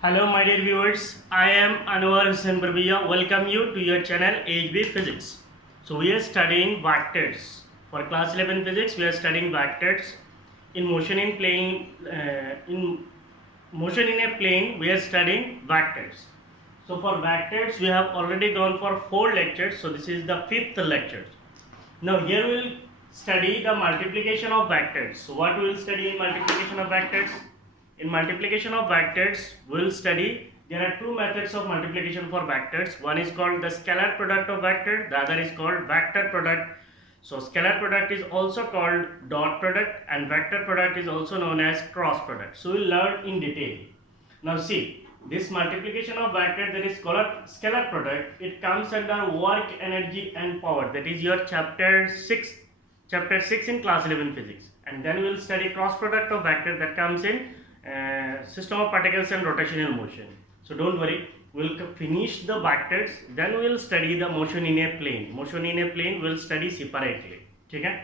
Hello, my dear viewers. I am Anwar Hussain Barbiya. Welcome you to your channel HB Physics. So we are studying vectors. For class 11 physics, we are studying vectors. In motion in plane, in motion in a plane, we are studying vectors. So for vectors, we have already gone for 4 lectures. So this is the 5th lecture. Now here we will study the multiplication of vectors. So what we will study in multiplication of vectors? In multiplication of vectors, we will study there are two methods of multiplication for vectors. One is called the scalar product of vector, the other is called vector product. So scalar product is also called dot product and vector product is also known as cross product. So we will learn in detail. Now see, this multiplication of vector that is called scalar product, it comes under work, energy and power. That is your chapter 6 in class 11 physics. And then we will study cross product of vector that comes in system of particles and rotational motion. So don't worry, we'll finish the vectors, then we'll study the motion in a plane. Motion in a plane we'll study separately. Okay?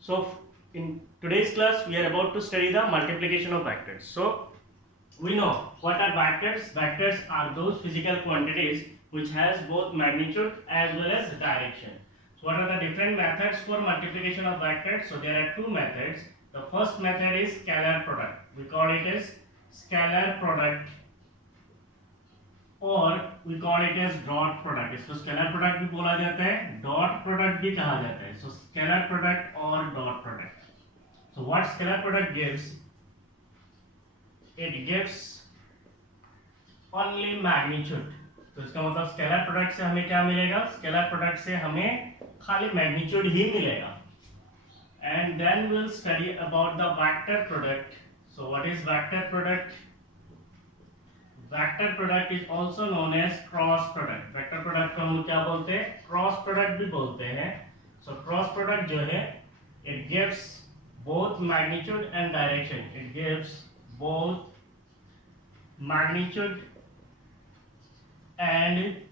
So in today's class we are about to study the multiplication of vectors. So we know what are vectors. Vectors are those physical quantities which has both magnitude as well as direction. So what are the different methods for multiplication of vectors? So there are two methods. The first method is scalar product. We call it as scalar product और we call it as dot product. इसको scalar product भी बोला जाता है, dot product भी कहा जाता है. So scalar product और dot product. So what scalar product gives? It gives only magnitude. तो इसका मतलब स्केलर प्रोडक्ट से हमें क्या मिलेगा? स्केलर प्रोडक्ट से हमें खाली मैग्नीट्यूड ही मिलेगा. And then we'll study about the vector product. So what is vector product? Vector product is also known as cross product. Vector product को हम क्या बोलते हैं? Cross product भी बोलते हैं. So cross product जो है, it gives both magnitude and direction. It gives both magnitude and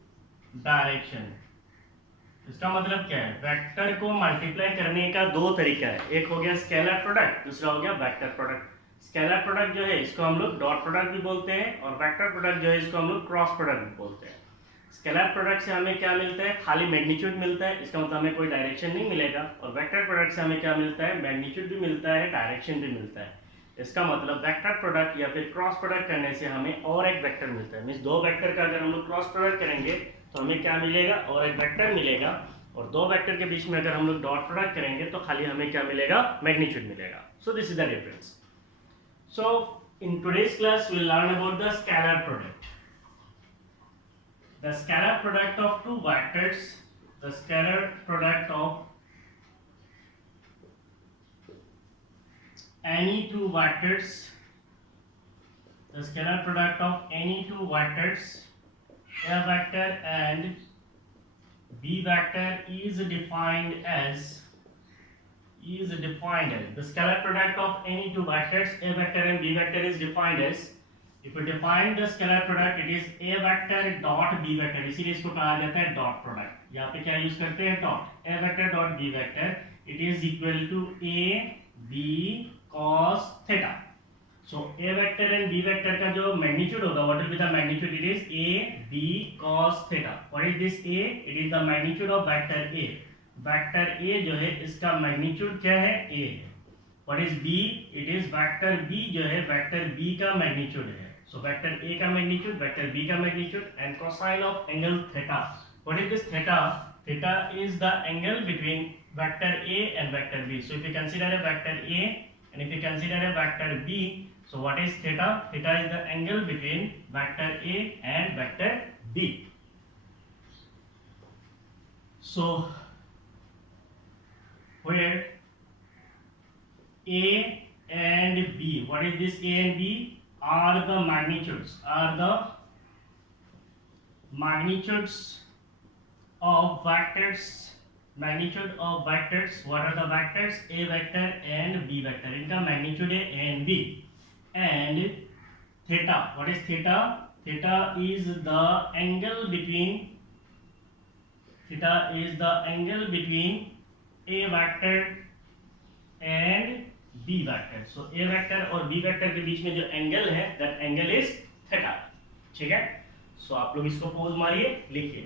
direction. इसका मतलब क्या है? वेक्टर को मल्टीप्लाई करने का दो तरीका है. एक हो गया स्केलर प्रोडक्ट, दूसरा हो गया वेक्टर प्रोडक्ट. स्केलर प्रोडक्ट जो है इसको हम लोग डॉट प्रोडक्ट भी बोलते हैं और वेक्टर प्रोडक्ट जो है इसको हम लोग क्रॉस प्रोडक्ट भी बोलते हैं. स्केलर प्रोडक्ट से हमें क्या मिलता है? खाली मैग्नीट्यूड मिलता है, इसका मतलब हमें कोई डायरेक्शन नहीं मिलेगा. और वेक्टर प्रोडक्ट से हमें क्या मिलता है? मैग्नीट्यूड भी मिलता है, डायरेक्शन भी मिलता है. इसका मतलब वेक्टर प्रोडक्ट या फिर क्रॉस प्रोडक्ट करने से हमें और एक वेक्टर मिलता है. मींस दो वेक्टर का अगर हम लोग क्रॉस प्रोडक्ट करेंगे तो हमें क्या मिलेगा? और एक वेक्टर मिलेगा. और दो वेक्टर के बीच में अगर हम लोग डॉट प्रोडक्ट करेंगे तो खाली हमें क्या मिलेगा? मैग्नीट्यूड मिलेगा. So this is the difference. So in today's class we will learn about the scalar product. The scalar product of two vectors, the scalar product of any two vectors, the scalar product of any two vectors, A vector and B vector is defined as the scalar product of any two vectors, A vector and B vector is defined as, if we define the scalar product, it is A vector dot B vector. इसीलिए इसको कहा जाता है dot product. यहाँ पे क्या use करते हैं? Dot. A vector dot B vector, it is equal to A B cos theta. So A vector and B vector का जो मैग्नीट्यूड होगा, what will be the magnitude? It is A B cos theta. What is this A? It is the magnitude of vector A. Vector A जो है इसका magnitude क्या है? A है. What is B? It is vector B जो है vector B का magnitude है. So vector A का magnitude, vector B का magnitude, and cosine of angle theta. What is this theta? Theta is the angle between vector A and vector B. So if you consider a vector A and if you consider a vector B, so what is theta? Theta is the angle between vector A and vector B. So where A and B, what is this A and B? Are the magnitudes of vectors. Magnitude of vectors. What are the vectors? A vector and B vector. इनका magnitude है A and B. And theta. What is theta? Theta is the angle between A vector and B vector. So A vector और B vector के बीच में जो angle है, that angle is theta. ठीक है, सो आप लोग इसको पोज मारिए, लिखिए।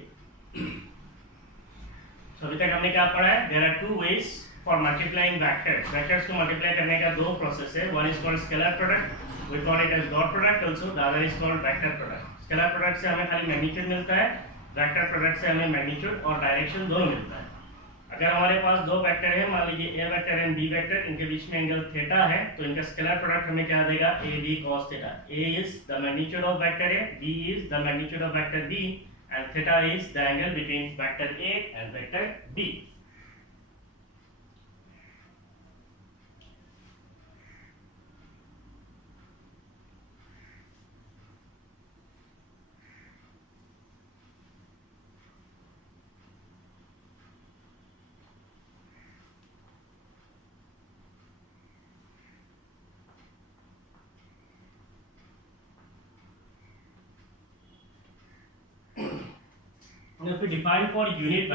सो अभी तक हमने क्या पढ़ा है? There are two ways for multiplying vectors. Vectors को मल्टीप्लाई करने का दो प्रोसेस है। One is called scalar product, we call it as dot product also, the other is called vector product. Scalar product से हमें खाली मैग्नीट्यूड मिलता है, वेक्टर प्रोडक्ट से हमें मैग्नीट्यूड और डायरेक्शन दोनों मिलता है। अगर हमारे पास दो वेक्टर है, मान लीजिए ए वेक्टर एंड बी वेक्टर, इनके बीच में एंगल थीटा है, तो इनका स्केलर प्रोडक्ट हमें क्या देगा? A b cos theta. A is the magnitude of vector a, b is the magnitude of vector b, and theta is the angle between vector a and vector b. Now if we define for unit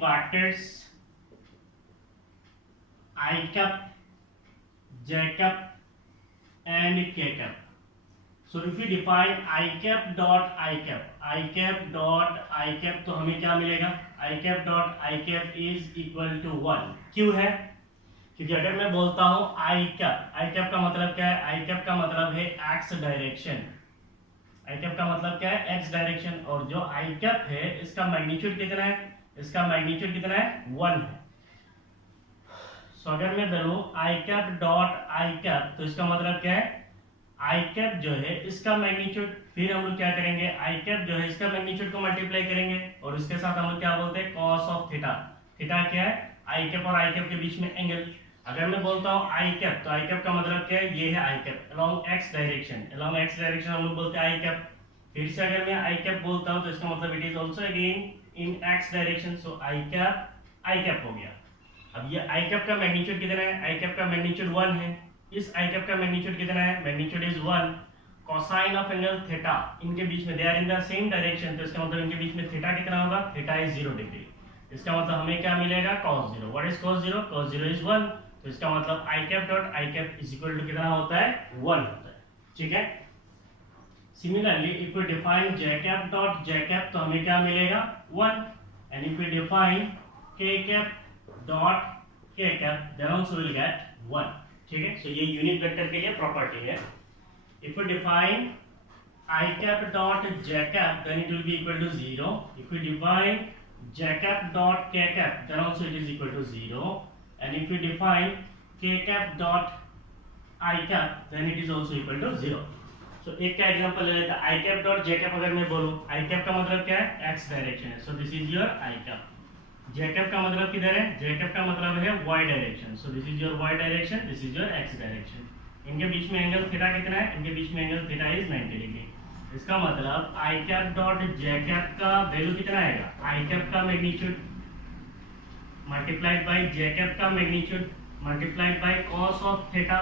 vectors, I cap, j cap and k cap. So if we define I cap dot I cap तो हमें क्या मिलेगा? I cap dot I cap is equal to 1। क्यों है? क्योंकि अगर मैं बोलता हूँ I cap का मतलब क्या है? I cap का मतलब है x डायरेक्शन। I cap का मतलब क्या है? x direction. और जो I cap है इसका मैग्नीट्यूड कितना है? इसका मैग्नीट्यूड कितना है? 1 है। सो अगर मैं बोलूं I cap dot I cap तो इसका मतलब क्या है? I cap जो है इसका मैग्नीट्यूड, फिर हम लोग क्या करेंगे? I cap जो है इसका मैग्नीट्यूड को मल्टीप्लाई करेंगे और उसके साथ हम लोग क्या बोलते हैं? cos of theta. थीटा क्या है? I cap और I cap के बीच में एंगल। अगर मैं बोलता हूँ I cap तो I cap का मतलब क्या है? ये है I cap along x direction. along x direction हम लोग बोलते हैं I cap। फिर से अगर मैं I cap बोलता हूँ तो इसका मतलब it is also again in x direction. So I cap हो गया। अब ये I cap का मैग्नीट्यूड कितना है? I cap का मैग्नीट्यूड 1 है। इस I cap का मैग्नीट्यूड कितना है? Magnitude is 1। Cosine of angle theta, इनके बीच में they are in the same direction, तो इसका मतलब इनके बीच में थीटा कितना होगा? Theta is 0 degree. इसका मतलब हमें क्या मिलेगा? cos 0। What is cos 0? cos 0 is 1। तो इसका मतलब I cap dot I cap is equal to कितना होता है? 1 होता है। ठीक है, similarly if we define j cap dot j cap तो हमें क्या मिलेगा? 1। And if we define k cap dot k cap then also will get 1। ठीक है, सो ये यूनिट वेक्टर के लिए प्रॉपर्टी है। If we define I cap dot j cap then it will be equal to 0. If we define j cap dot k cap then also it is equal to 0. And if we define k cap dot I cap then it is also equal to 0. So एक का example ले लेते हैं। I cap dot j cap अगर मैं बोलूं, I cap का मतलब क्या है? x डायरेक्शन है। So this is your I cap. J cap का मतलब किधर है? J cap का मतलब है y direction. So this is your y direction, this is your x direction. इनके बीच में एंगल थीटा कितना है? इनके बीच में एंगल थीटा इज 90 डिग्री। इसका मतलब I cap dot j cap का वैल्यू कितना आएगा? I cap का magnitude multiplied by j cap का magnitude multiplied by cos of theta.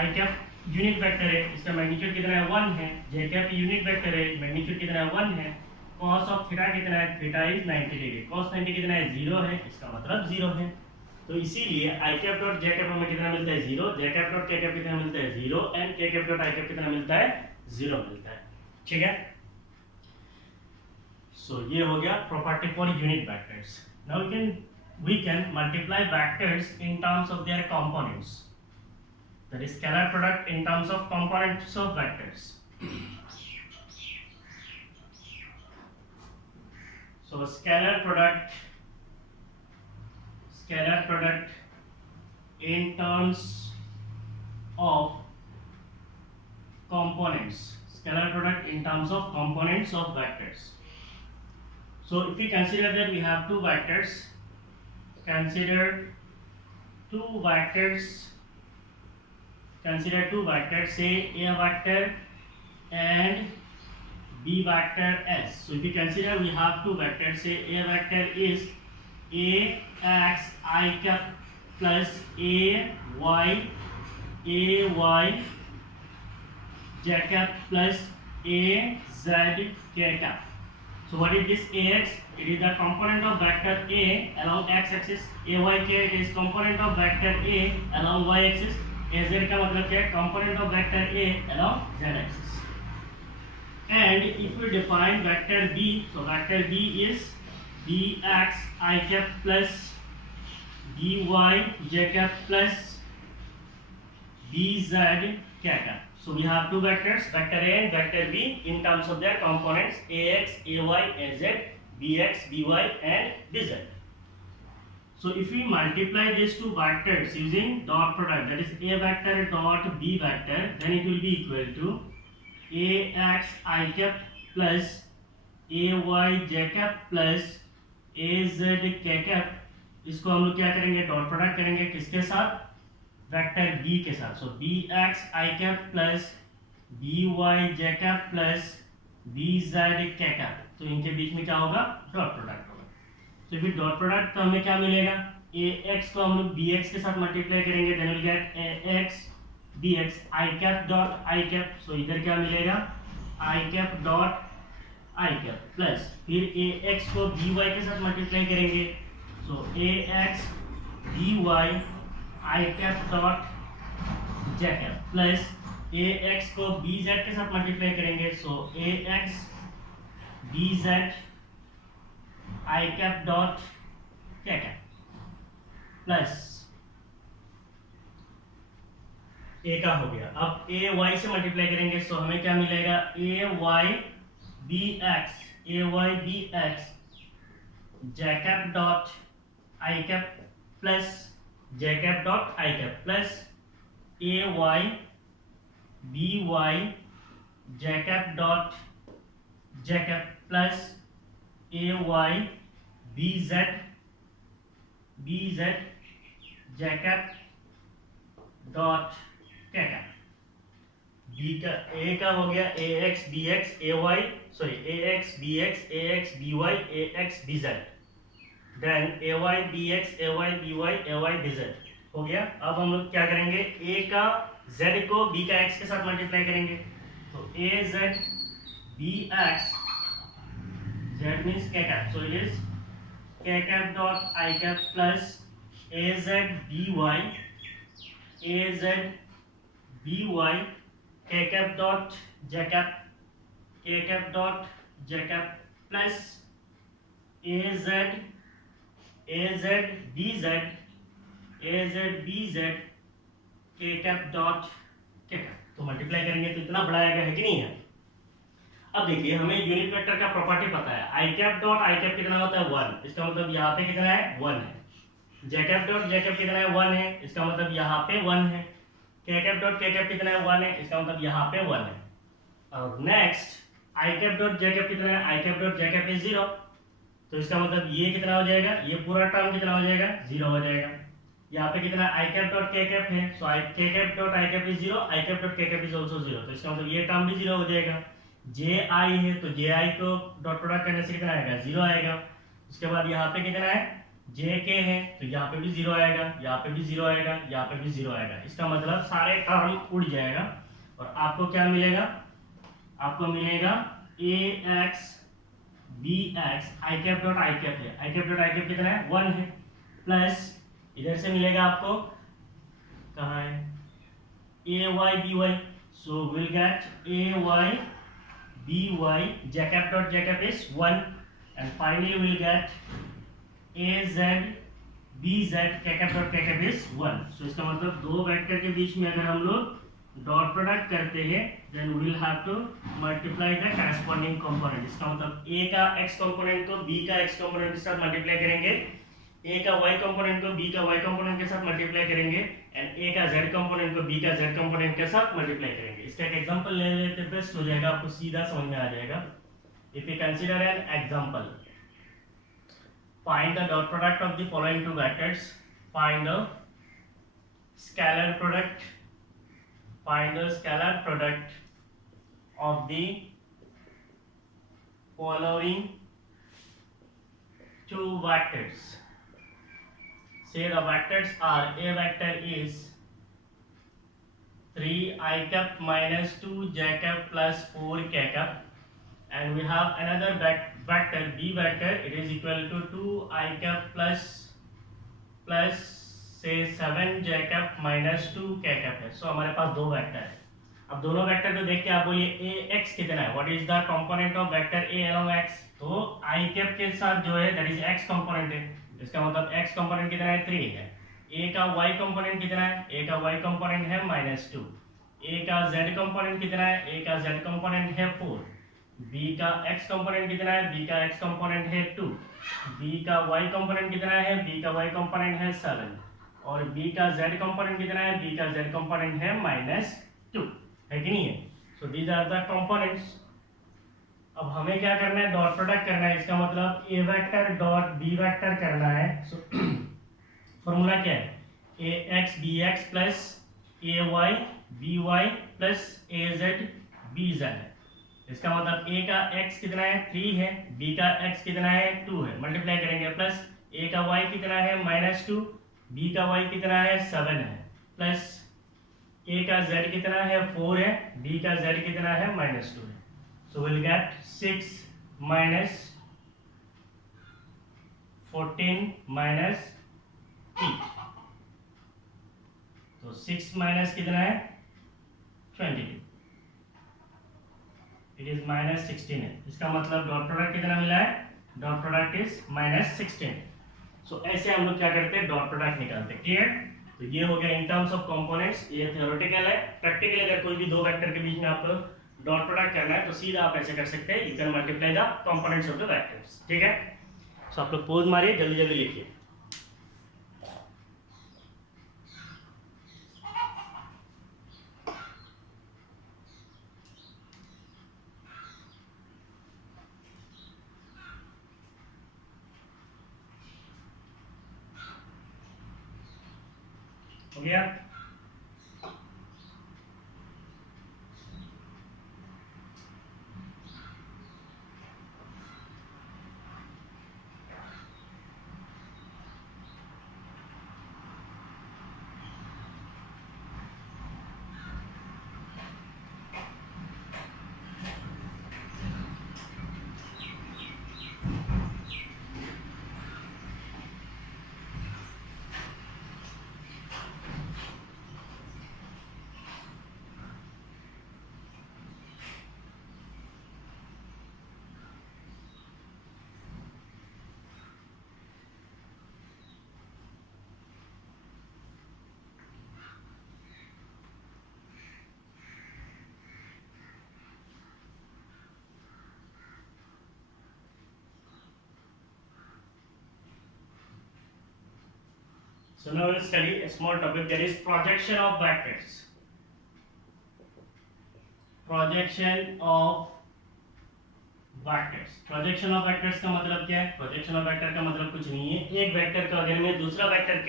I cap unit vector है, इसका मैग्नीट्यूड कितना है? 1 है। j cap यूनिट वेक्टर है, मैग्नीट्यूड कितना है? 1 है। cos ऑफ थीटा कितना है? Theta is 90 degree. cos 90 कितना है? 0 है, इसका मतलब 0 है। तो इसीलिए I cap dot j cap हमें कितना मिलता है? 0। j cap dot k cap कितना मिलता है? 0। And k cap dot I cap कितना मिलता है? 0 मिलता है। ठीक है, सो ये हो गया property for unit vectors. Now we can multiply vectors in terms of their components, that is scalar product in terms of components of vectors. So scalar product in terms of components, scalar product in terms of components of vectors. So if we consider that we have two vectors, consider two vectors, say a vector and b vector s. So if you consider we have two vectors, say a vector is ax I cap plus ay j cap plus az k cap. So what is this ax? It is the component of vector a along x axis. Ayk, it is component of vector a along y axis. Az का मतलब क्या है? Component of vector A along z axis. And if we define vector B, so vector B is bx I cap plus by j cap plus bz k cap. So we have two vectors, vector A and vector B, in terms of their components ax, ay, az, bx, by and bz. So if we multiply these two vectors using dot product, that is a vector dot b vector, then it will be equal to ax I cap plus ay j cap plus az k cap. इसको हम लोग क्या करेंगे? Dot product करेंगे किसके साथ? Vector b के साथ. सो bx I cap plus by j cap plus bz k cap. तो इनके बीच में क्या होगा? डॉट प्रोडक्ट होगा. तो फिर डॉट प्रोडक्ट तो हमें क्या मिलेगा? ax को हम लोग bx के साथ मल्टीप्लाई करेंगे, then will get ax bx I cap dot I cap. So इधर क्या मिलेगा? I cap dot I cap plus फिर ax को by के साथ मल्टीप्लाई करेंगे, so ax by I cap dot j cap plus ax को bz के साथ मल्टीप्लाई करेंगे, so ax bz I cap dot k cap plus a का हो गया. अब a y से मल्टीप्लाई करेंगे, सो हमें क्या मिलेगा? a y bx j cap dot I cap plus j cap dot I cap plus ay by j cap dot j cap plus ay bz j cap dot k cap. b का a का हो गया ax bx ay, sorry ax bx ax by ax bz, then ay bx ay by ay bz हो गया. अब हम लोग क्या करेंगे? a का z को b का x के साथ मल्टीप्लाई करेंगे, तो az bx z means k cap, so it is k cap dot I cap plus az by k cap dot j cap dot j cap plus az bz k cap dot k cap. तो multiply करेंगे तो इतना बड़ा आएगा, है कि नहीं है? अब देखिए, हमें यूनिट वेक्टर का प्रॉपर्टी पता है. I cap dot I cap कितना होता है? 1. इसका मतलब यहाँ पे कितना है? 1 है. j cap dot j cap कितना है? 1 है. इसका मतलब यहाँ पे 1 है. k cap dot k cap कितना है? 1 है. इसका मतलब यहाँ पे 1 है. और next I cap dot j cap कितना है? I cap dot j cap is 0. तो इसका मतलब ये कितना हो जाएगा? ये पूरा टर्म कितना हो जाएगा? 0 हो जाएगा. यहाँ पे कितना I cap dot k cap है, सो k cap dot I cap is 0, I cap dot k cap is also 0. तो इसका मतलब ये टर्म भी 0 हो जाएगा. ji है, तो ji को डॉट प्रोडक्ट करने से कितना आएगा? 0 आएगा. उसके बाद यहाँ पे कितना है? jk है, तो यहाँ पे भी 0 आएगा, यहाँ पे भी 0 आएगा, यहाँ पे भी 0 आएगा. इसका मतलब सारे टर्म उड़ जाएगा और आपको क्या मिलेगा? आपको मिलेगा ax bx I cap dot I cap है. I cap dot I cap कितना है? 1 है. प्लस इधर से मिलेगा आपको, कहाँ है? ay by, so we'll get ay by j cap dot j cap is 1, and finally we'll get az bz k cap dot k cap is 1. so इसका मतलब दो वेक्टर के बीच में अगर हम लोग डॉट प्रोडक्ट करते हैं, then we will have to multiply the corresponding component. इसका मतलब a का x कंपोनेंट को b का x कंपोनेंट के साथ मल्टीप्लाई करेंगे, a का y कंपोनेंट को b का y कंपोनेंट के साथ मल्टीप्लाई करेंगे, एंड a का z कंपोनेंट को b का z कंपोनेंट के साथ मल्टीप्लाई करेंगे. इसका एक एग्जांपल ले लेते हैं, बेस्ट हो जाएगा, आपको सीधा समझ में आ जाएगा. If you consider an example, find the dot product of the following two vectors. Find the scalar product, find the scalar product of the following two vectors. Say the vectors are, a vector is 3 I cap minus 2 j cap plus 4 k cap, and we have another vector b vector, it is equal to 2 I cap plus से 7 Jacob minus 2 k cap है। सो हमारे पास दो vector है। अब दोनों vector को देख के आप बोलिए ए एक्स कितना है, what is the component of vector a along x. तो आई कैप के साथ जो है दैट इज एक्स कंपोनेंट है, इसका मतलब एक्स कंपोनेंट कितना है 3 है। ए का वाई कंपोनेंट कितना है, ए का वाई कंपोनेंट है -2। ए का जेड कंपोनेंट कितना है, ए का जेड कंपोनेंट है 4। बी का एक्स कंपोनेंट कितना है, बी का एक्स कंपोनेंट है 2। बी का वाई कंपोनेंट कितना है, बी का वाई कंपोनेंट है 7। और बी का जेड कंपोनेंट कितना है, बी का जेड कंपोनेंट है -2, है कि नहीं है। So these are the components. अब हमें क्या करना है, डॉट प्रोडक्ट करना है। इसका मतलब ए वेक्टर डॉट बी वेक्टर करना है। सो फॉर्मूला क्या है, ए एक्स बी एक्स प्लस ए वाई बी वाई प्लस ए जेड बी जेड। इसका मतलब ए का x कितना है 3 है, b का x कितना है 2 है, मल्टीप्लाई करेंगे प्लस a का y कितना है -2, b का y कितना है 7 है, प्लस a का z कितना है 4 है, b का z कितना है -2 है। So will get 6 minus 14 minus 3। तो 6 माइनस कितना है 22, इट इज -16 है। इसका मतलब डॉट प्रोडक्ट कितना मिला है, डॉट प्रोडक्ट इज -16। सो ऐसे हम लोग क्या करते हैं, डॉट प्रोडक्ट निकालते हैं। क्लियर। तो ये हो गया इन टर्म्स ऑफ कंपोनेंट्स। ये थ्योरेटिकल है। प्रैक्टिकली अगर कोई भी दो वेक्टर के बीच में आपको डॉट प्रोडक्ट करना है तो सीधा आप ऐसे कर सकते हैं, you can multiply the components of the vectors. ठीक है। सो आप लोग पोज मारिए, जल्दी जल्दी लिखिए। हो गया। So now we'll study a small topic, that is projection of vectors. Projection of vectors. Projection of vectors का मतलब क्या है? Projection of vector का मतलब कुछ नहीं है, एक वेक्टर को अगर मैं दूसरा वेक्टर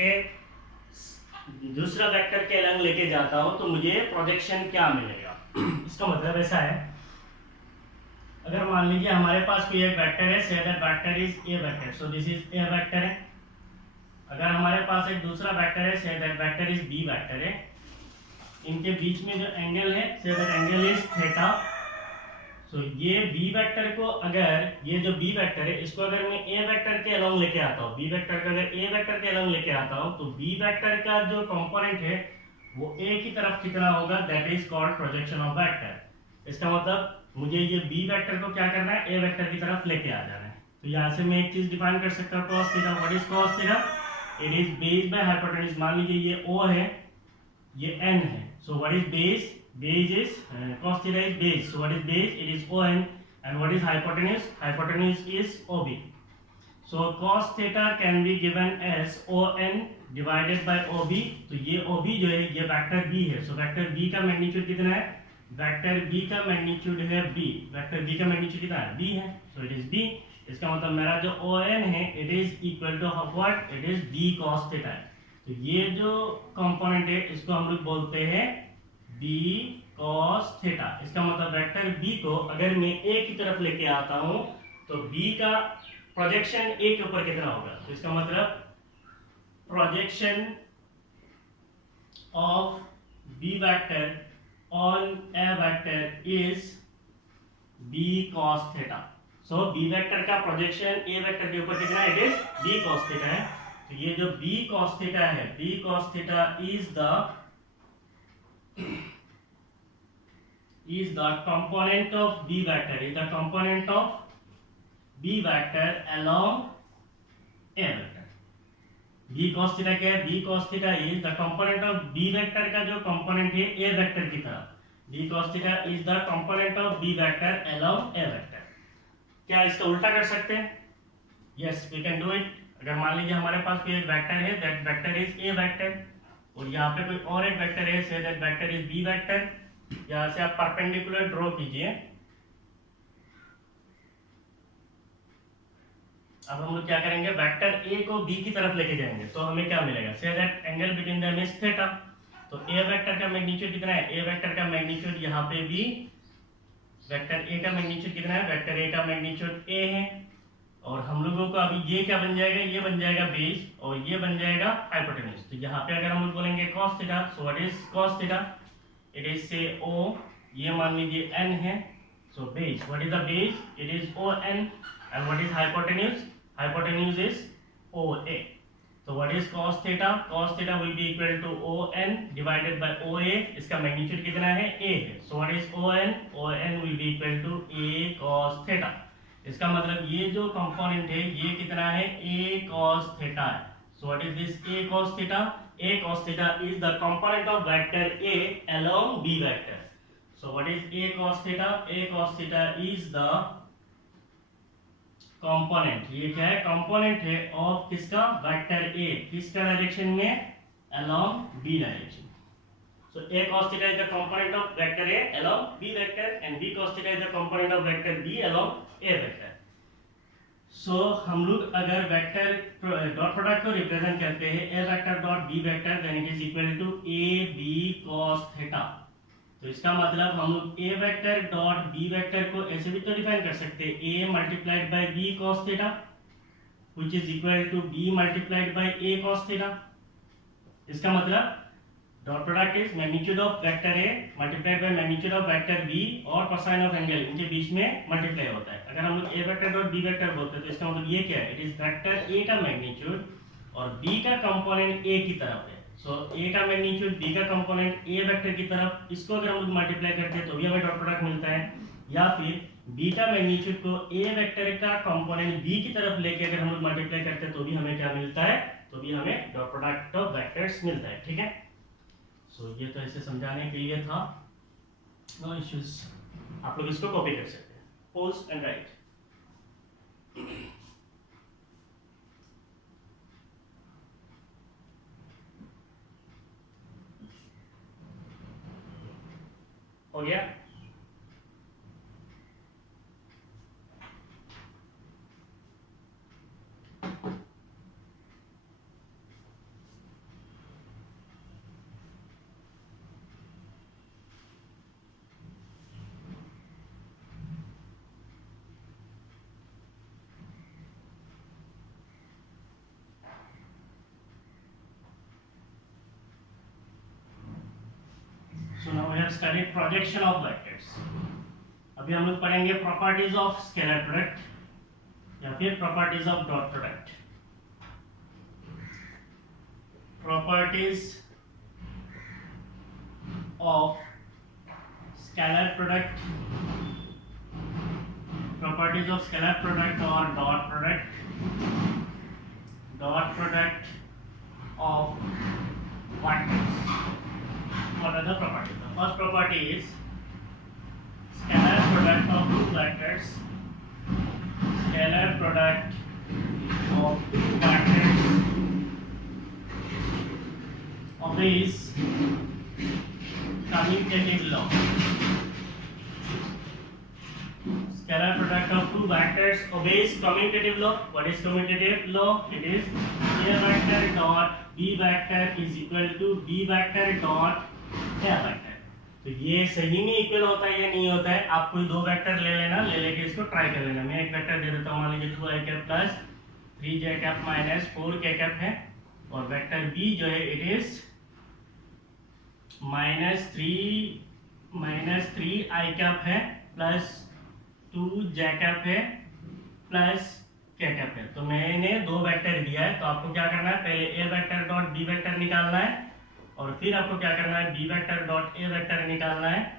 के अलग लेके जाता हूँ तो मुझे प्रोजेक्शन क्या मिलेगा। इसका मतलब ऐसा है, अगर मान लीजिए हमारे पास कोई एक वेक्टर है, say that vector is a vector, so this is a vector है। अगर हमारे पास एक दूसरा वेक्टर है, say that vector is b vector है, इनके बीच में जो एंगल है, say that angle is theta. So ये b वेक्टर को, अगर ये जो b वेक्टर है इसको अगर मैं a वेक्टर के अलॉन्ग लेके आता हूँ, b वेक्टर को अगर a वेक्टर के अलॉन्ग लेके आता हूँ तो b वेक्टर का जो कंपोनेंट है वो a की तरफ कितना होगा, that is called projection of vector. इसका मतलब मुझे ये b वेक्टर को क्या करना है, a वेक्टर की तरफ लेके आ जाना है। तो यहाँ से मैं एक चीज डिफाइन कर सकता हूँ, cos theta. What is cos theta, it is base by hypotenuse. मान लीजिए ये O है, ये N है। So what is base, base is cos theta is base, so what is base, it is ON। And what is hypotenuse, hypotenuse is OB। So cos theta can be given as ON divided by OB। तो ये OB जो है ये vector B है। So vector B का magnitude कितना है, vector B का मैग्नीट्यूड है B। वेक्टर B का मैग्नीट्यूड कितना है, B है। So it is B। इसका मतलब मेरा जो ON है it is equal to what, it is B cos theta. तो ये जो कंपोनेंट है इसको हम लोग बोलते हैं B cos थीटा। इसका मतलब वेक्टर B को अगर मैं A की तरफ लेके आता हूं तो B का प्रोजेक्शन A के ऊपर कितना होगा। तो इसका मतलब projection of B vector on A vector is B cos theta. So B vector का प्रोजेक्शन A वेक्टर के ऊपर कितना है, it is B cos theta है। तो ये जो b cos थीटा है, b cos theta is the component of b vector, is the component of b vector along a vector. b cos theta क्या है? b cos theta is the component of b vector का जो component है a vector की तरफ. b cos theta is the component of b vector along a vector. क्या इसका उल्टा कर सकते हैं? Yes, we can do it. अगर मान लीजिए हमारे पास कोई एक वेक्टर है, that vector is a vector, और यहाँ पे कोई और एक वेक्टर है, say that vector is b vector. यहाँ से आप परपेंडिकुलर ड्रॉ कीजिए. अब हम लोग क्या करेंगे, वेक्टर a को b की तरफ लेके जाएंगे, तो हमें क्या मिलेगा? Say that angle between them is theta. तो a वेक्टर का मैग्नीट्यूड कितना है? a वेक्टर का मैग्नीट्यूड यहाँ पे b, वेक्टर a का मैग्नीट्यूड कितना है? वेक्टर a का मैग्नीट्यूड a है. और हम लोगों को अभी ये क्या बन जाएगा? ये बन जाएगा बेस, और ये बन जाएगा हाइपोटेन्यूज. तो यहाँ पे अगर हम लोग बोलेंगे cos theta, so what is cos theta? It is say o, ये मान लीजिए n है, so base, what is the base? It is on. And what is hypotenuse? Hypotenuse is oa. तो what is cos theta? cos theta will be equal to on divided by oa. इसका magnitude कितना है? a है. So what is on? on will be equal to a cos theta. इसका मतलब ये जो component है ये कितना है? a cos थीटा है. So what is this a cos theta? a cos theta is the component of vector a along b vector. So what is a cos theta? a cos theta is the component, ये क्या है? Component है of किसका? Vector a. किसका direction में? along b direction. So a cos theta is the component of vector a along b vector, and b cos theta is the component of vector b along a vector. So हम लोग अगर vector dot product को represent करते हैं a vector dot b vector, then it is equal to a b cos theta. तो इसका मतलब हम लोग a vector dot b vector को ऐसे भी तो डिफाइन कर सकते हैं, a multiplied by b cos theta, which is equal to b multiplied by a cos theta. इसका मतलब dot product is magnitude of vector a multiplied by magnitude of vector b, और कोसाइन ऑफ एंगल इनके बीच में multiply होता है. अगर हम लोग a vector dot b vector बोलते हैं तो इसका मतलब ये क्या है? इट इज वेक्टर a का मैग्नीट्यूड और b का कंपोनेंट a की तरफ है. सो a का मैग्नीट्यूड b का कंपोनेंट a वेक्टर की तरफ, इसको अगर हम लोग मल्टीप्लाई करते हैं तो भी हमें डॉट प्रोडक्ट मिलता है. या फिर b का मैग्नीट्यूड को a वेक्टर का कंपोनेंट b की तरफ लेके अगर हम लोग मल्टीप्लाई करते हैं तो भी हमें क्या मिलता है? तो भी हमें डॉट प्रोडक्ट ऑफ वेक्टर्स मिलता है. ठीक है, सो ये तो ऐसे समझाने के लिए था, नो इश्यूज. आप लोग इसको कॉपी कर सकते हैं. Pose and right. हो गया? So now we have studied projection of vectors. अभी हम लोग पढ़ेंगे प्रॉपर्टीज ऑफ स्केलर प्रोडक्ट या फिर properties of dot product. Properties of scalar product, properties of scalar product और dot product of vectors. What are the properties? The first property is scalar product of two vectors. Scalar product of two vectors obeys commutative law. Scalar product of two vectors obeys commutative law. What is commutative law? It is a vector dot b vector is equal to b vector dot a vector. तो ये सही में equal होता है या नहीं होता है? आप कोई दो वेक्टर ले लेना, ले लेके इसको ट्राई कर लेना. मैं एक वेक्टर दे देता हूँ, मान लीजिए 2i cap plus 3j cap minus 4k cap है, और वेक्टर b जो है it is minus 3i cap है प्लस 2j कैप है प्लस के कैप है। तो मैंने दो वेक्टर दिया है, तो आपको क्या करना है, पहले A vector dot B vector निकालना है और फिर आपको क्या करना है, B vector dot A vector निकालना है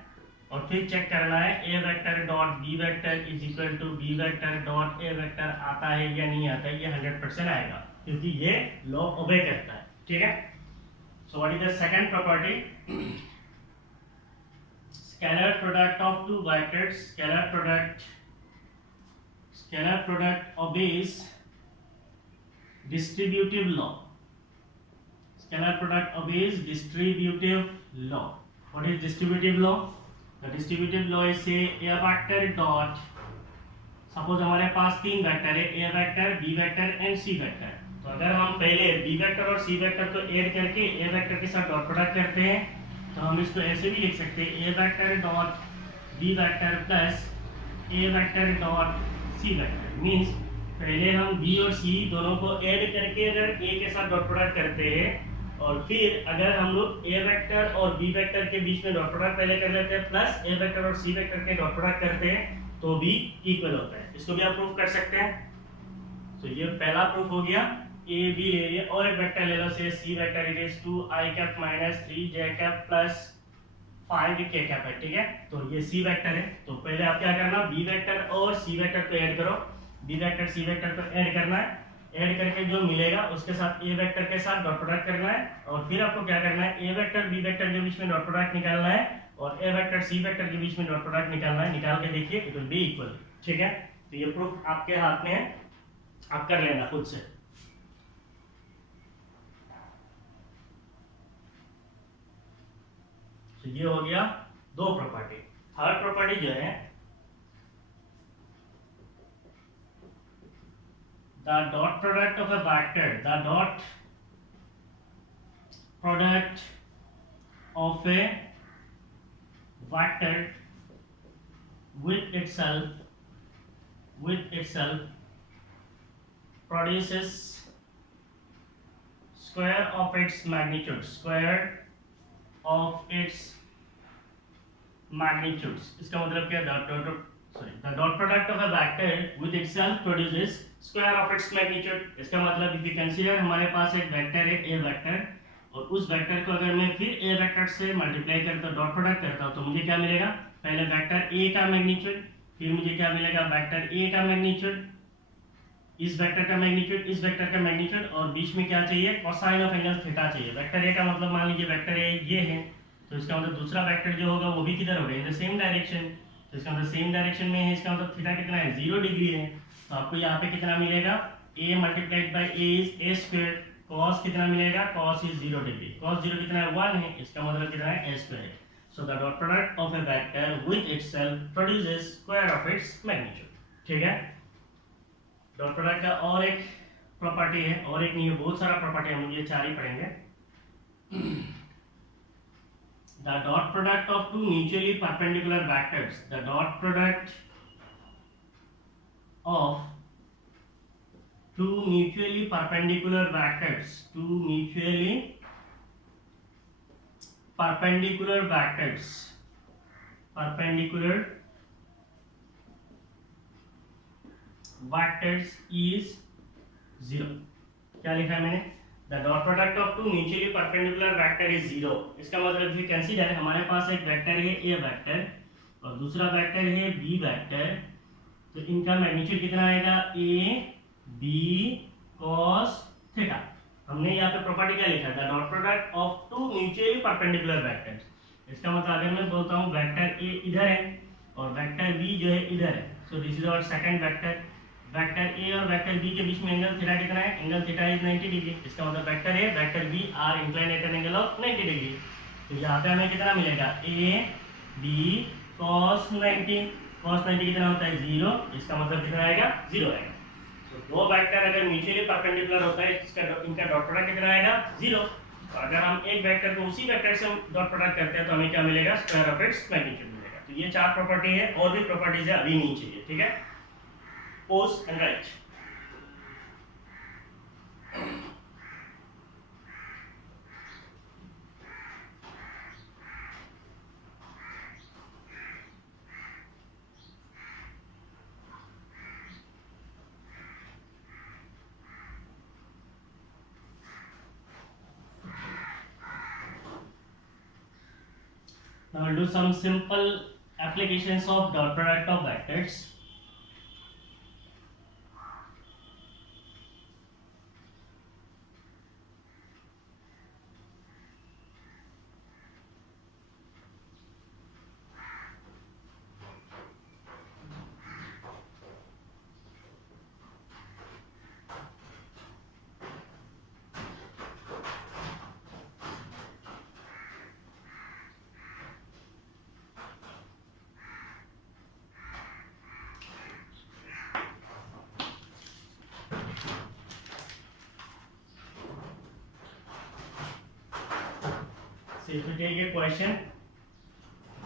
और फिर चेक करना है A vector dot B vector is equal to B vector dot A vector आता है या नहीं आता है। ये 100% आएगा क्योंकि ये लॉ ओबे करता है, ठीक है। So what is the second property, scalar product of two vectors, scalar product obeys distributive law. Scalar product obeys distributive law. What is distributive law? The distributive law is say a vector dot, suppose हमारे पास तीन vector है, A vector B vector and C vector. तो अगर हम पहले B vector और C vector को ऐड करके ए वेक्टर के साथ डॉट प्रोडक्ट करते हैं तो हम इसको ऐसे भी लिख सकते हैं, A vector dot B vector plus A vector dot C vector. Means पहले हम बी और सी दोनों को ऐड करके अगर ए के साथ डॉट प्रोडक्ट करते हैं और फिर अगर हम लोग ए वेक्टर और बी वेक्टर के बीच में डॉट प्रोडक्ट पहले कर लेते हैं प्लस ए वेक्टर और सी वेक्टर के डॉट प्रोडक्ट करते हैं तो भी इक्वल होता है। इसको भी आप प्रूफ कर सकते हैं। तो ये पहला प्रूफ हो गया। ए बी ले लिए और एक वेक्टर ले लो, say C vector it is 2 i cap minus 3 j cap plus 5 k cap है, ठीक है। तो ये सी वेक्टर है। तो पहले आप क्या करना, बी वेक्टर और सी वेक्टर को ऐड करो, बी वेक्टर सी वेक्टर को ऐड करना है, ऐड करके जो मिलेगा उसके साथ ए वेक्टर के साथ डॉट प्रोडक्ट करना है और फिर आपको क्या करना है, ए वेक्टर बी वेक्टर के बीच में डॉट प्रोडक्ट निकालना है और ए वेक्टर सी वेक्टर के बीच में डॉट प्रोडक्ट निकालना है। निकाल के देखिए इट विल बी इक्वल, ठीक है। तो ये प्रूफ आपके हाथ में है, आप कर लेना खुद से। तो ये हो गया दो प्रॉपर्टी। थर्ड प्रॉपर्टी जो है, the dot product of a vector, the dot product of A vector with itself produces square of its magnitudes, इसका मतलब क्या, the dot product of a vector with itself produces square of its magnitude। इसका मतलब if you consider हमारे पास एक vector है a vector और उस वेक्टर को अगर मैं फिर a वेक्टर से मल्टीप्लाई करता हूँ, डॉट प्रोडक्ट करता हूँ, तो मुझे क्या मिलेगा, पहले वेक्टर a का मैग्नीट्यूड, फिर मुझे क्या मिलेगा, वेक्टर a का मैग्नीट्यूड, इस वेक्टर का मैग्नीट्यूड, इस वेक्टर का मैग्नीट्यूड और बीच में क्या चाहिए, कोसाइन ऑफ एंगल थीटा चाहिए। वेक्टर a का मतलब मान लीजिए वेक्टर a ये है, तो इसका मतलब दूसरा वेक्टर जो होगा वो भी किधर होगा, इन द सेम डायरेक्शन। तो इसका मतलब सेम डायरेक्शन में है, इसका मतलब थीटा कितना है, 0 डिग्री है। तो आपको यहाँ पे कितना मिलेगा, a multiplied by a is a square, cos कितना मिलेगा, cos इज 0 डिग्री, cos 0 कितना है, 1 है, इसका मतलब कितना है, a square. So the dot product of a vector with itself produces square of its magnitude, ठीक है। डॉट प्रोडक्ट का और एक प्रॉपर्टी है, और एक नहीं है, बहुत सारा प्रॉपर्टी है, हम ये चार ही पढ़ेंगे। The dot product of two mutually perpendicular vectors, the dot product of two mutually perpendicular vectors, two mutually perpendicular vectors is 0। क्या लिखा है मैंने, the dot product of two mutually perpendicular vector is 0। इसका मतलब ये कंसीडर हमारे पास एक vector है a वेक्टर और दूसरा वेक्टर है b वेक्टर, तो इनका मैग्नीट्यूड कितना आएगा, a b cos थीटा। हमने यहाँ पे प्रॉपर्टी क्या लिखा था, dot product of two mutually perpendicular vectors. इसका मतलब अगर मैं बोलता हूँ वेक्टर a इधर है और वेक्टर b जो है इधर है, so this is our second vector. Vector a और वेक्टर b के बीच में एंगल थीटा कितना है, एंगल थीटा इज 90 डिग्री। इसका मतलब vector a vector b are inclined at an angle of 90 degree. तो यहाँ पे हमें कितना मिलेगा, a b cos 90, cos 90 कितना होता है, 0। इसका मतलब कितना आएगा, 0 आएगा। तो दो वेक्टर अगर म्यूचुअली परपेंडिकुलर होता है, इसका इनका डॉट प्रोडक्ट कितना आएगा, 0। तो अगर हम एक वेक्टर को उसी वेक्टर से डॉट प्रोडक्ट करते हैं तो हमें क्या मिलेगा, स्क्वायर ऑफ इट्स मैग्नीट्यूड मिलेगा। तो ये चार प्रॉपर्टी है, और भी प्रॉपर्टीज है, अभी नहीं चाहिए, ठीक है। Pause and write। Now we'll do some simple applications of dot product of vectors. So if you take a question,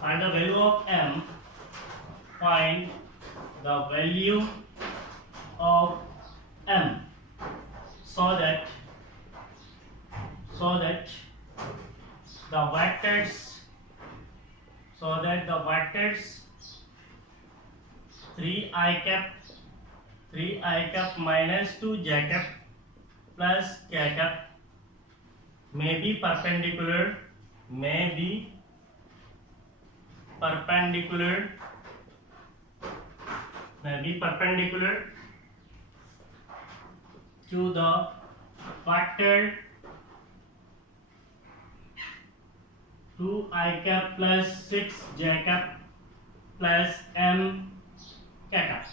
find the value of m, find the value of m so that the vectors 3 I cap minus 2 j cap plus k cap may be perpendicular to the vector 2 I cap plus 6 j cap plus m k cap.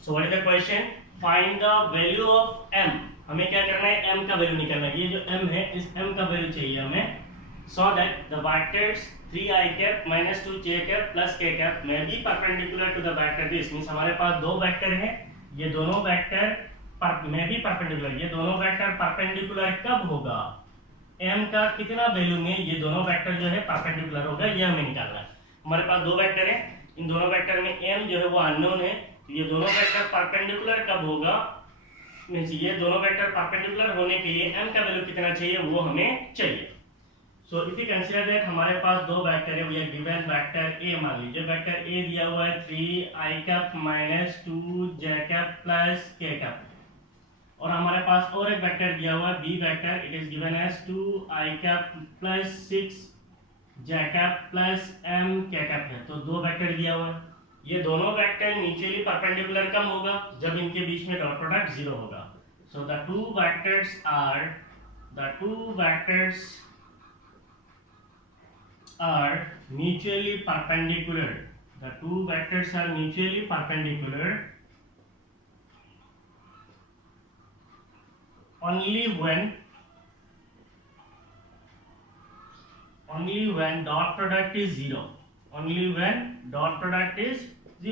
So what is the question? Find the value of m. हमें क्या करना है? m का value निकालना है. ये जो m है, इस m का वैल्यू चाहिए हमें. So that the vectors 3 I cap minus 2 j cap plus k cap may be perpendicular to the vector this. Means हमारे पास दो वेक्टर हैं. ये दोनों वेक्टर में भी परपेंडिकुलर. ये दोनों वेक्टर परपेंडिकुलर कब होगा? m का कितना वैल्यू में ये दोनों वेक्टर जो है परपेंडिकुलर होगा, ये हमें निकालना है. हमारे पास दो वेक्टर हैं. इन दोनों वेक्टर में m जो है वो अननोन है. ये दोनों वेक्टर परपेंडिकुलर कब होगा? मींस ये दोनों वेक्टर परपेंडिकुलर होने के लिए m का वैल्यू कितना चाहिए वो हमें चाहिए. So if you consider that हमारे पास दो वेक्टर है. We are given vector a. मान लीजिए वेक्टर a दिया हुआ है 3 I cap minus 2 j cap plus k cap. और हमारे पास और एक वेक्टर दिया हुआ है b vector. It is given as 2 I cap plus 6 j cap plus m k cap है. तो दो वेक्टर दिया हुआ है. ये दोनों वेक्टर म्यूचुअली परपेंडिकुलर कब होगा? जब इनके बीच में डॉट प्रोडक्ट 0 होगा. So the two vectors are mutually perpendicular. The two vectors are mutually perpendicular only when dot product is 0.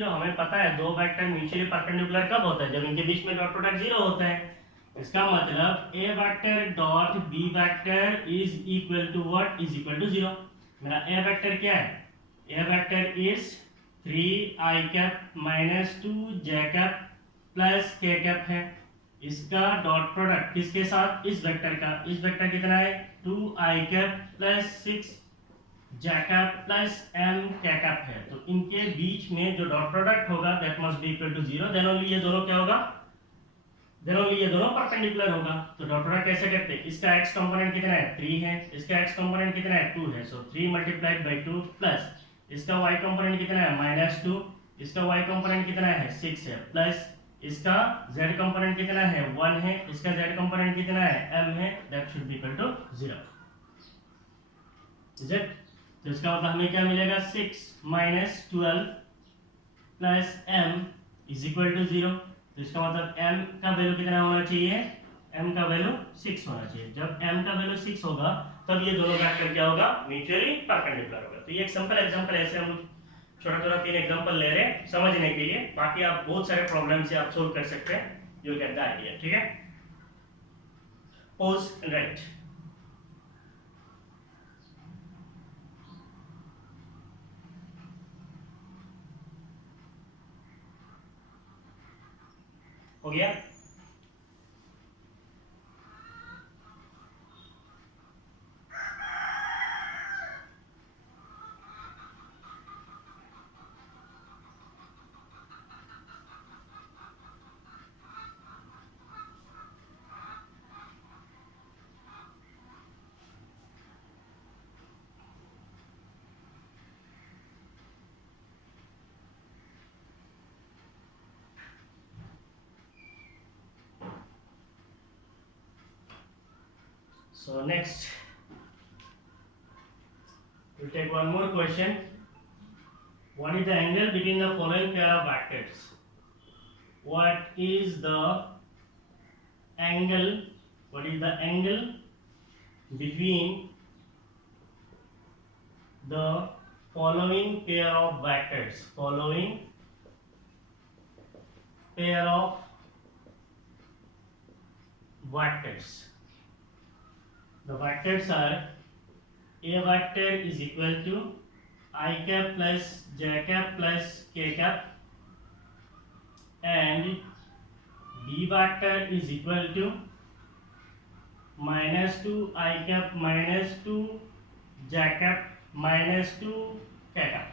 हमें पता है दो वेक्टर म्यूचुअली परपेंडिकुलर कब होता है? जब इनके बीच में डॉट प्रोडक्ट 0 होता है. इसका मतलब a vector dot b vector is equal to what? Is equal to 0. मेरा a वेक्टर क्या है? a vector is 3 I cap minus 2 j cap plus k cap है. इसका डॉट प्रोडक्ट किसके साथ? इस वेक्टर का. इस वेक्टर कितना है? 2 I cap plus 6 j cap plus m k cap है. तो इनके बीच में जो डॉट प्रोडक्ट होगा that must be equal to 0. Then only ये दोनों क्या होगा? देन ओनली ये दोनों परपेंडिकुलर होगा. तो डॉट प्रोडक्ट कैसे करते हैं? इसका x कंपोनेंट कितना है? 3 है. इसका x कंपोनेंट कितना है? 2 है. सो 3 मल्टीप्लाइड बाय 2 प्लस इसका y कंपोनेंट कितना है? -2. इसका y कंपोनेंट कितना है? 6 है. प्लस इसका z कंपोनेंट कितना है? 1 है. इसका z कंपोनेंट कितना है? m है. That should be equal to 0. Is it? तो इसका मतलब हमें क्या मिलेगा? 6 minus 12 plus m is equal to 0. तो इसका मतलब m का वैल्यू कितना होना चाहिए? m का वैल्यू 6 होना चाहिए. जब m का वैल्यू 6 होगा तब ये दोनों वेक्टर क्या होगा? म्यूचुअली परपेंडिकुलर होगा. तो ये एक सिंपल एग्जांपल ऐसे हम छोटा 3 एग्जांपल ले रहे हैं समझने के लिए. बाकी आप बहुत सारे प्रॉब्लम से आप सोल्व कर सकते हैं. You will get the idea. ठीक है? Pause and right. हो गया? So next, we'll take one more question. What is the angle between the following pair of vectors? What is the angle? What is the angle between the following pair of vectors? Following pair of vectors. The vectors are: a vector is equal to I cap plus j cap plus k cap, and b vector is equal to minus 2 I cap minus 2 j cap minus 2 k cap.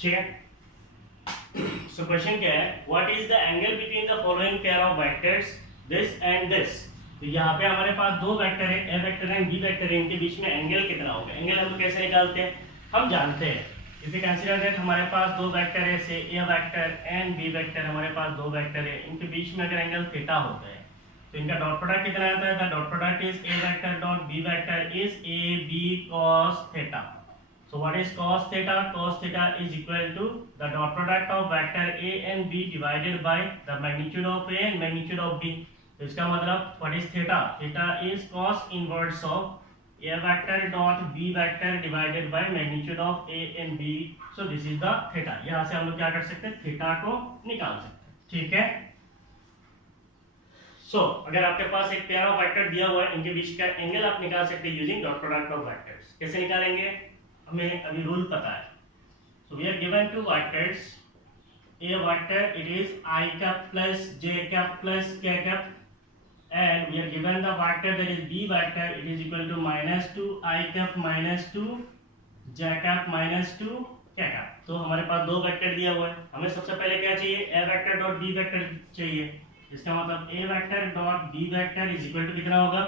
ठीक है. So question क्या है? What is the angle between the following pair of vectors, this and this? तो यहाँ पे हमारे पास दो वेक्टर है, a वेक्टर है, b वेक्टर है, इनके बीच में एंगल कितना होगा? एंगल हम कैसे निकालते हैं? हम जानते हैं. इफ यू कंसीडर दैट हमारे पास दो वेक्टर है, से a vector and b vector, हमारे पास दो वेक्टर है, इनके बीच में अगर एंगल थीटा होता है तो इनका डॉट प्रोडक्ट कितना आता है? The dot product is a vector dot b vector is ab cos theta. So what is cos theta? Cos theta is equal to the dot product of vector a and b divided by the magnitude of a and magnitude of b. तो इसका मतलब what is theta? Theta is cos inverse of a vector dot b vector divided by magnitude of a and b. So this is the theta. यहाँ से हम लोग क्या कर सकते हैं? थीटा को निकाल सकते हैं. ठीक है. So अगर आपके पास एक पेयर ऑफ वेक्टर दिया हुआ है, इनके बीच का एंगल आप निकाल सकते हैं using dot product of vectors. कैसे निकालेंगे? हमें अभी रूल पता है. So we are given two vectors. A vector it is I cap plus j cap plus k cap, and we are given the vector that is B vector it is equal to minus 2 I cap minus 2 j cap minus 2 k cap. तो हमारे पास दो vector दिया हुआ है. हमें सबसे पहले क्या चाहिए? A vector dot B vector चाहिए. इसका मतलब A vector dot B vector is equal to कितना होगा?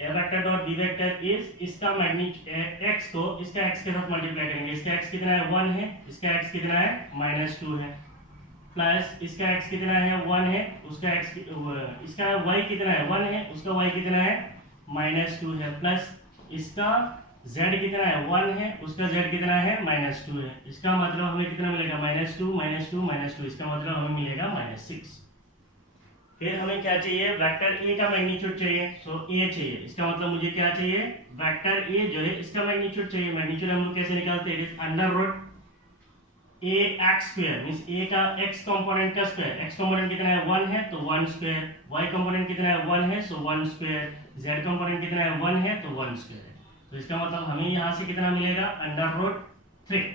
A vector dot B vector is इसका मैग्नीट्यूड x को इसका x के साथ मल्टीप्लाई करेंगे. इसका x कितना है? 1 है. इसका x कितना है? -2 है. प्लस इसका x कितना है? 1 है. उसका x इसका y कितना है? 1 है. उसका y कितना है? -2 है. प्लस इसका z कितना है? 1 है. उसका z कितना है? -2 है. इसका मतलब हमें कितना मिलेगा? -2 -2 -2. इसका मतलब हमें मिलेगा -6. फिर हमें क्या चाहिए? वेक्टर a का मैग्नीट्यूड चाहिए. सो a चाहिए. इसका मतलब मुझे क्या चाहिए? वेक्टर a जो है इसका मैग्नीट्यूड चाहिए. मैग्नीट्यूड हम लोग कैसे निकालते हैं? It is under root a x square, means a का x कंपोनेंट का स्क्वायर. x कंपोनेंट कितना है? 1 है तो 1 स्क्वायर. y कंपोनेंट कितना है? 1 है सो 1 स्क्वायर. z कंपोनेंट कितना है? 1 है तो 1 स्क्वायर. तो इसका मतलब हमें यहाँ से कितना मिलेगा? Under root 3.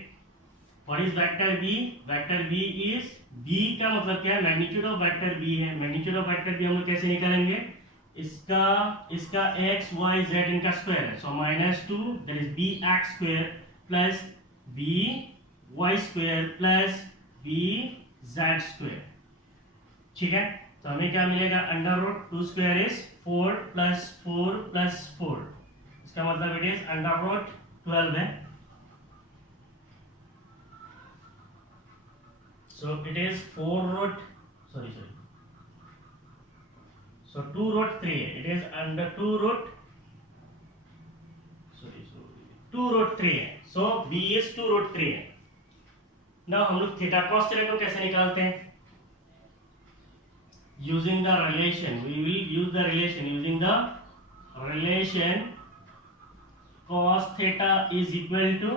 What is vector b? Vector b is b का मतलब क्या है? मैग्नीट्यूड ऑफ वेक्टर b है. मैग्नीट्यूड ऑफ वेक्टर b हम लोग कैसे निकालेंगे? इसका x y z इनका स्क्वायर है. So -2 that is bx square plus by square plus bz square. ठीक है. तो हमें क्या मिलेगा? Under root 2 square is 4 plus 4 plus 4. इसका मतलब इट इज अंडर रूट 12 है. So it is 4 root sorry so 2 root 3. It is under 2 root 2 root 3 है. So b is 2 root 3 है. Now हम लोग थीटा cos थीटा को कैसे निकालते हैं? Using the relation. We will use the relation. Using the relation cos theta is equal to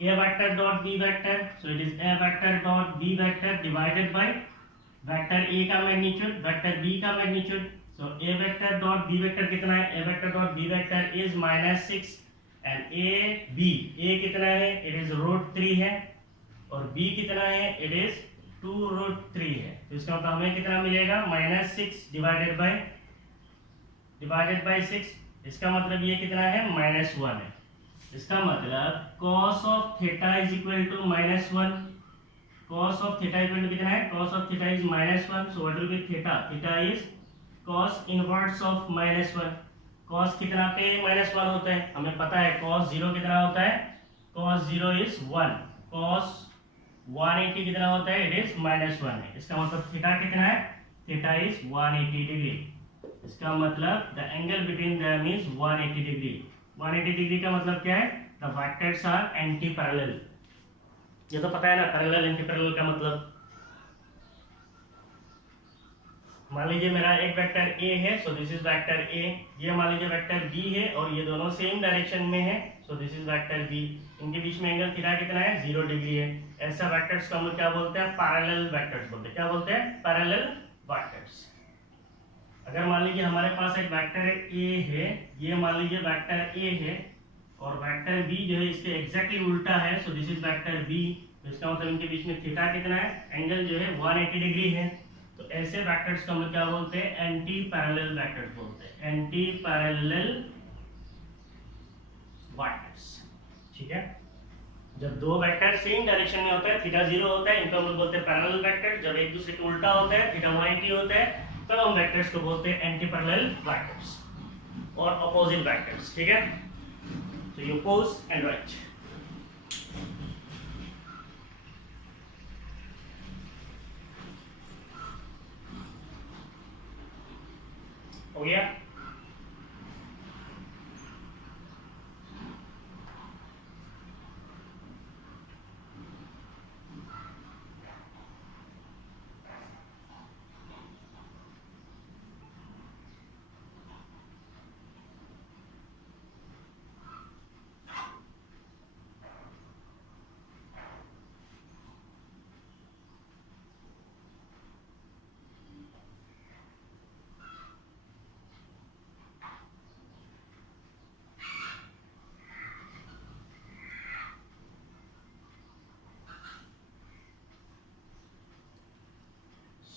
a vector dot b vector. So it is a vector dot b vector divided by vector a का magnitude, vector b का magnitude. So a vector dot b vector कितना है? a vector dot b vector is -6 and a कितना है? it is √3 है. और b कितना है? it is 2√3 है. तो इसका मतलब हमें कितना मिलेगा? -6 divided by 6. इसका मतलब ये कितना है? -1 है. इसका मतलब cos of theta is equal to -1. cos of theta equal to कितना है? cos of theta is -1. so what will be theta? theta is cos inverse of -1. cos कितना पे -1 होता है? हमें पता है. cos 0 कितना होता है? cos 0 is 1. cos 180 कितना होता है? it is -1 है. इसका मतलब थीटा कितना है? Theta is 180 degree. इसका मतलब the angle between them is 180 degree. 180 degree का मतलब क्या है? The vectors are antiparallel. ये तो पता है ना, पैरेलल एंटी पैरेलल का मतलब। मान लीजिए मेरा एक वेक्टर ए है, so this is vector A. ये मान लीजिए वेक्टर बी है और ये दोनों सेम डायरेक्शन में है, so this is vector B. इनके बीच में एंगल थीटा कितना है? 0 डिग्री है। ऐसा वेक्टर्स को हम लोग क्या बोलते हैं? पैरेलल वेक्टर्स बोलते हैं। क्या बोलते हैं? Parallel vectors. अगर मान लीजिए हमारे पास एक वेक्टर ए है, ये मान लीजिए वेक्टर ए है और वेक्टर बी जो है इसके एग्जैक्टली उल्टा है, so this is vector B. इसका मतलब इनके बीच में थीटा कितना है? एंगल जो है 180 डिग्री है। तो ऐसे वेक्टर्स को हम लोग क्या बोलते हैं? एंटी पैरेलल वेक्टर्स बोलते हैं। Anti parallel vectors. ठीक है। जब दो वेक्टर सेम डायरेक्शन में होता है, थीटा 0 होता है, इनको हम लोग बोलते हैं पैरेलल वेक्टर। जब एक दूसरे के उल्टा होता है, थीटा 180 होता है, तब हम वेक्टर्स को बोलते हैं एंटी पैरेलल वेक्टर्स और अपोजिट वेक्टर्स। ठीक है। So you pause and write. हो गया?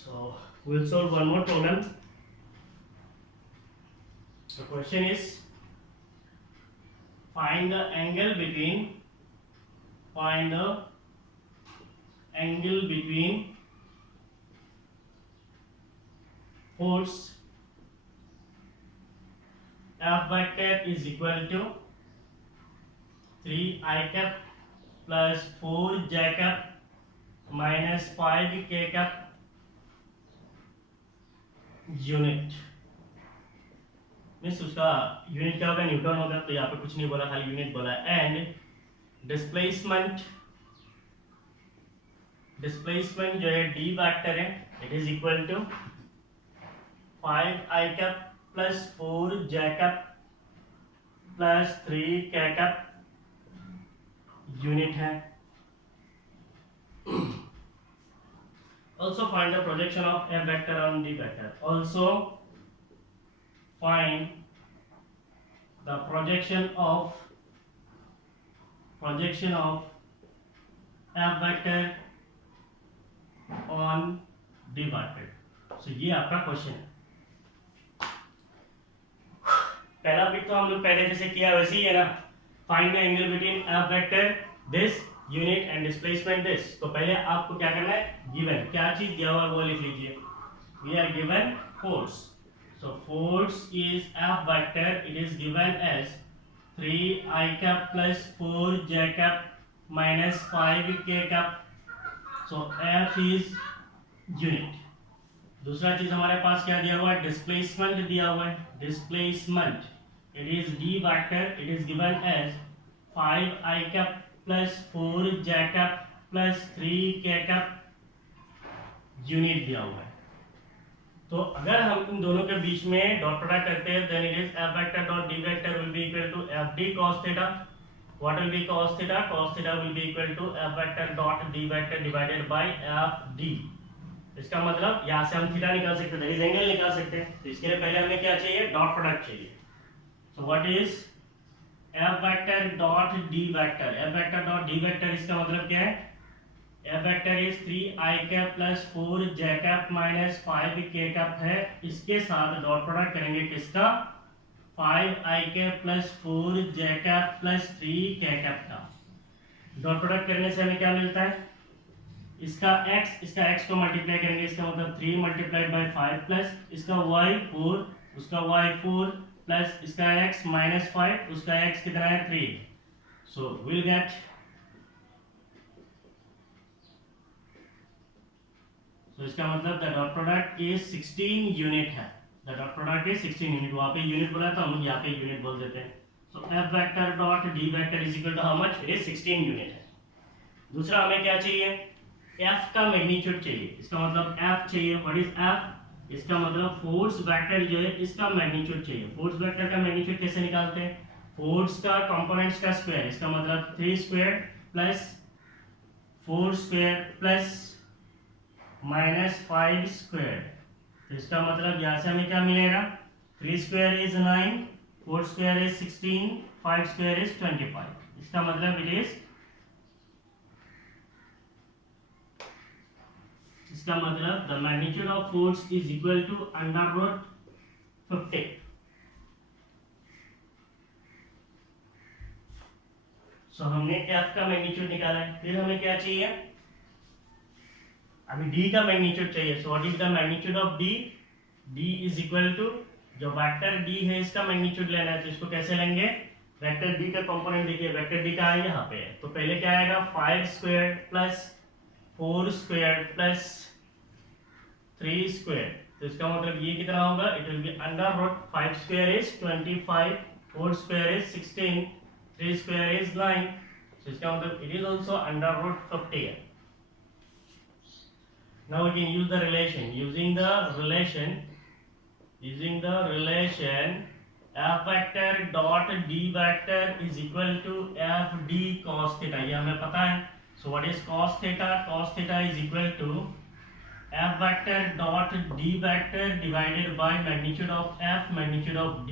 So we'll solve one more problem. The question is, find the angle between force F vector is equal to 3 I cap plus 4 j cap minus 5 k cap unit. Means उसका unit क्या होगा? Newton होगा। तो यहाँ पे कुछ नहीं बोला, खाली यूनिट बोला। एंड डिस्प्लेसमेंट जो है डी वेक्टर है, it is equal to 5 I cap plus 4 j cap plus 3 k cap unit है। Also find the projection of F vector on D vector. Also find the projection of F vector on D vector. So ये आपका question है। पहला bit तो हम लोग पहले जैसे किया वैसे ही है ना। Find the angle between F vector this unit and displacement this. तो पहले आपको क्या करना है? गिवन क्या चीज दिया हुआ है वो लिख लीजिए। We are given force, so force is F vector, it is given as 3 I cap plus 4 j cap minus 5 k cap, so F is unit. दूसरा चीज हमारे पास क्या दिया हुआ है? डिस्प्लेसमेंट दिया हुआ है। Displacement it is D vector, it is given as 5 I cap plus 4 j cap plus 3 k cap unit दिया हुआ है। तो अगर हम इन दोनों के बीच में डॉट प्रोडक्ट करते हैं, then it is F vector dot D vector will be equal to FD cos theta. What will be cos theta? Cos theta will be equal to F vector dot D vector divided by FD. इसका मतलब यहाँ से हम theta निकाल सकते हैं, that is angle निकाल सकते हैं। तो इसके लिए पहले हमें क्या चाहिए? डॉट प्रोडक्ट चाहिए। So what is F vector dot D vector? F vector dot D vector इसका मतलब क्या है? F vector is 3 I cap plus 4 j cap minus 5 k cap है। इसके साथ डॉट प्रोडक्ट करेंगे किसका? 5 I cap plus 4 j cap plus 3 k cap का। डॉट प्रोडक्ट करने से हमें क्या मिलता है? इसका x को मल्टीप्लाई करेंगे, इसका मतलब 3 मल्टीप्लाइड बाई 5 प्लस इसका y 4, उसका y 4 प्लस इसका x माइनस 5, उसका x कितना है? 3। सो विल गेट, सो इसका मतलब the dot product is 16 unit है। The dot product is 16 unit, वहाँ पे यूनिट बोला तो हम लोग यहाँ पे यूनिट बोल देते हैं. So F vector dot D vector is equal to how much, it is 16 unit है. दूसरा हमें क्या चाहिए, एफ का मैग्नीट्यूड चाहिए. इसका मतलब एफ चाहिए. व्हाट इज एफ, इसका मतलब फोर्स वेक्टर जो है इसका मैग्नीट्यूड चाहिए. फोर्स वेक्टर का मैग्नीट्यूड कैसे निकालते हैं, फोर्स का कंपोनेंट्स का स्क्वायर, इसका मतलब 3 square plus 4 square plus -5 square. तो इसका मतलब यहाँ से हमें क्या मिलेगा, 3 square is 9, 4 square is 16, 5 square is 25. इसका मतलब इट इज, इसका मतलब the magnitude of force is equal to √50. So हमने एफ का मैग्नीट्यूड निकाला है. फिर हमें क्या चाहिए, अभी डी का मैग्नीट्यूड चाहिए. So what is the magnitude of D, D is equal to, जो वेक्टर डी है इसका मैग्नीट्यूड लेना है. तो इसको कैसे लेंगे, वेक्टर डी का कंपोनेंट देखिए, वेक्टर डी कहाँ है, यहाँ पे है. तो पहले क्या आएगा, 5 square plus 4 square plus 3 square. तो इसका मतलब ये कितना होगा, it will B √5 square is 25, 4 square is 16, 3 square is 9. तो इसका मतलब इट इज आल्सो √50 है. Now we can use the relation. Using the relation, f vector dot d vector is equal to f d cos theta. ये हमें पता है. So what is cos theta? Cos theta is equal to f vector dot d vector divided by magnitude of f, magnitude of d.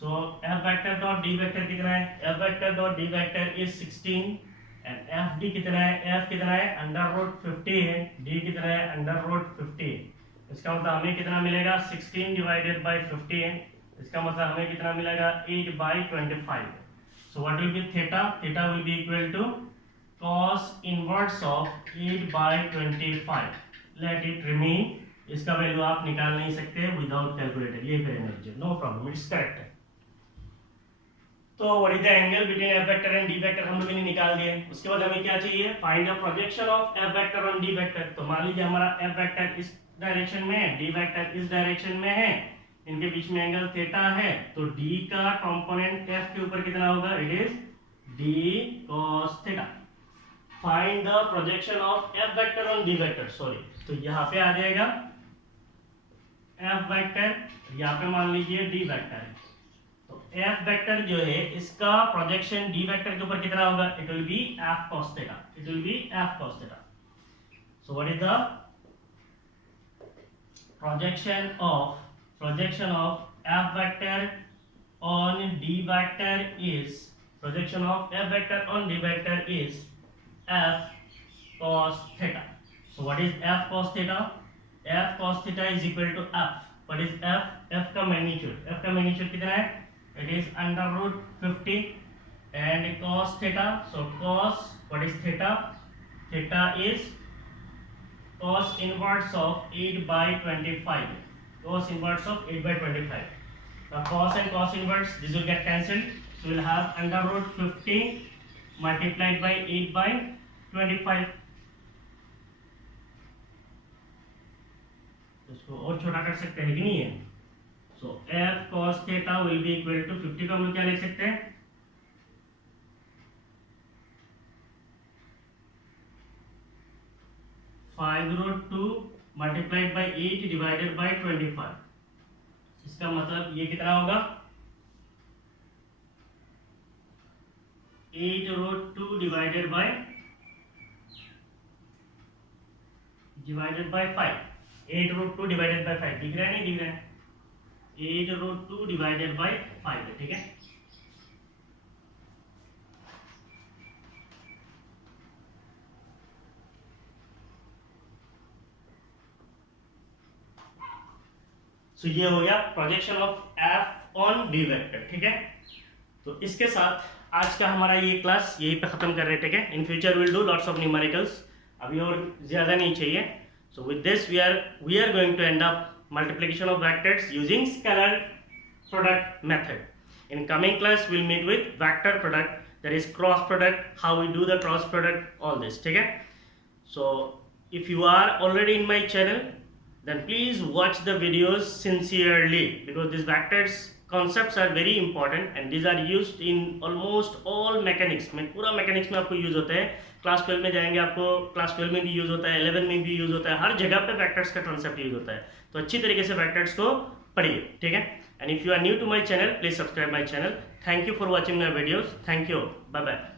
So f vector dot d vector कितना है, f vector dot d vector is 16 and f d कितना है, f कितना है √50 है, d कितना है √50 है. इसका मतलब हमें कितना मिलेगा, 16 डिवाइडेड बाय 50 है. इसका मतलब हमें कितना मिलेगा, 8/25. So what will be theta, theta will be equal to cos inverse of 8/25. Let it remain. इसका वैल्यू आप निकाल नहीं सकते विदाउट कैलकुलेटर, ये करेंगे, नो प्रॉब्लम, इट्स करेक्ट है. तो what is the angle between F vector and D vector हम लोगों ने निकाल दिए. उसके बाद हमें क्या चाहिए, find the projection of F vector on D vector. तो मान लीजिए हमारा एफ वेक्टर इस डायरेक्शन में है, डी वेक्टर इस डायरेक्शन में है, इनके बीच में एंगल थीटा है. तो डी का कंपोनेंट एफ के ऊपर कितना होगा, it is D cos theta. Find the projection of F vector on D vector. Sorry, तो यहाँ पे आ जाएगा एफ वेक्टर, यहाँ पे मान लीजिए डी वेक्टर है. एफ वेक्टर जो है इसका प्रोजेक्शन डी वेक्टर के ऊपर कितना होगा, it will be F cos theta, it will be F cos theta. So what is the projection of F vector on D vector is, projection of F vector on D vector is F cos theta. So what is F cos theta, F cos theta is equal to F. What is F, F का मैग्नीट्यूड, F का magnitude कितना है, it is √50 and cos theta. So cos, what is theta, theta is cos inverse of 8/25, cos inverse of 8/25. Now cos and cos inverse, this will get cancelled, so we'll have √50 multiplied by 8/25. इसको और छोटा कर सकते हैं कि नहीं है. So f cos theta will be equal to 50 को हम लोग क्या लिख सकते हैं, 5√2 multiplied by 8 divided by 25. इसका मतलब ये कितना होगा, 8√2 divided by 5. 8√2 divided by 5 दिख रहा है, नहीं दिख रहा है, 8√2 डिवाइडेड बाय 5 है. ठीक है, सो ये हो गया projection of F on D vector. ठीक है, तो इसके साथ आज का हमारा ये क्लास यहीं पे खत्म कर रहे हैं. ठीक है, in future will do lots of numericals, अभी और ज्यादा नहीं चाहिए. So with this we are going to end up multiplication of vectors using scalar product method. In coming class we'll meet with vector product, that is cross product, how we do the cross product, all this. ठीक है, so if you are already in my channel, then please watch the videos sincerely because these vectors concepts are very important and these are used in almost all mechanics में पूरा mechanics में आपको use होता है class 12 में जाएंगे आपको class 12 में भी यूज होता है 11 में भी यूज होता है हर जगह पे vectors का concept यूज होता है तो अच्छी तरीके से vectors को पढ़िए ठीक है and if you are new to my channel please subscribe my channel thank you for watching my videos thank you bye bye